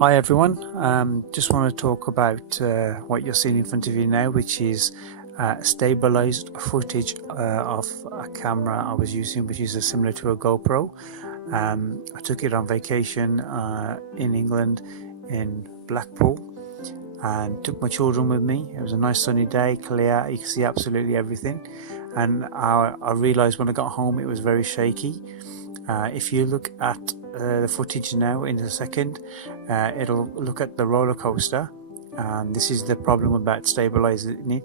Hi everyone, just want to talk about what you're seeing in front of you now, which is stabilized footage of a camera I was using, which is similar to a GoPro. I took it on vacation in England, in Blackpool, and took my children with me. It was a nice sunny day, clear, you can see absolutely everything. And I realized when I got home it was very shaky. If you look at the footage now in a second, it'll look at the roller coaster, and this is the problem about stabilizing it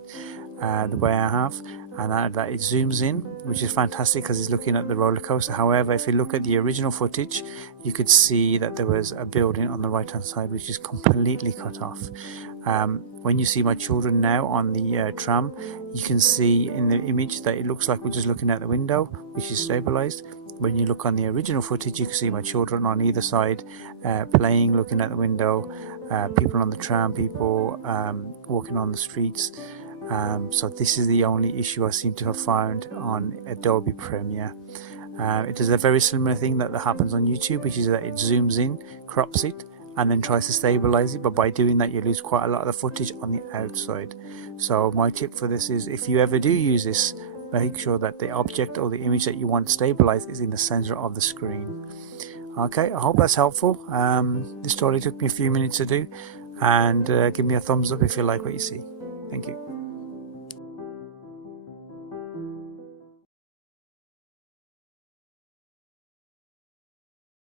the way I have, and that it zooms in, which is fantastic because it's looking at the roller coaster. However, if you look at the original footage, you could see that there was a building on the right hand side which is completely cut off. When you see my children now on the tram, you can see in the image that it looks like we're just looking out the window, which is stabilized. When you look on the original footage, you can see my children on either side playing, looking at the window, people on the tram, people walking on the streets. So this is the only issue I seem to have found on Adobe Premiere. It is a very similar thing that happens on YouTube, which is that it zooms in, crops it, and then tries to stabilize it, but by doing that you lose quite a lot of the footage on the outside. So my tip for this is, if you ever do use this, make sure that the object or the image that you want stabilized is in the center of the screen. Okay, I hope that's helpful. This story took me a few minutes to do, and give me a thumbs up if you like what you see. Thank you.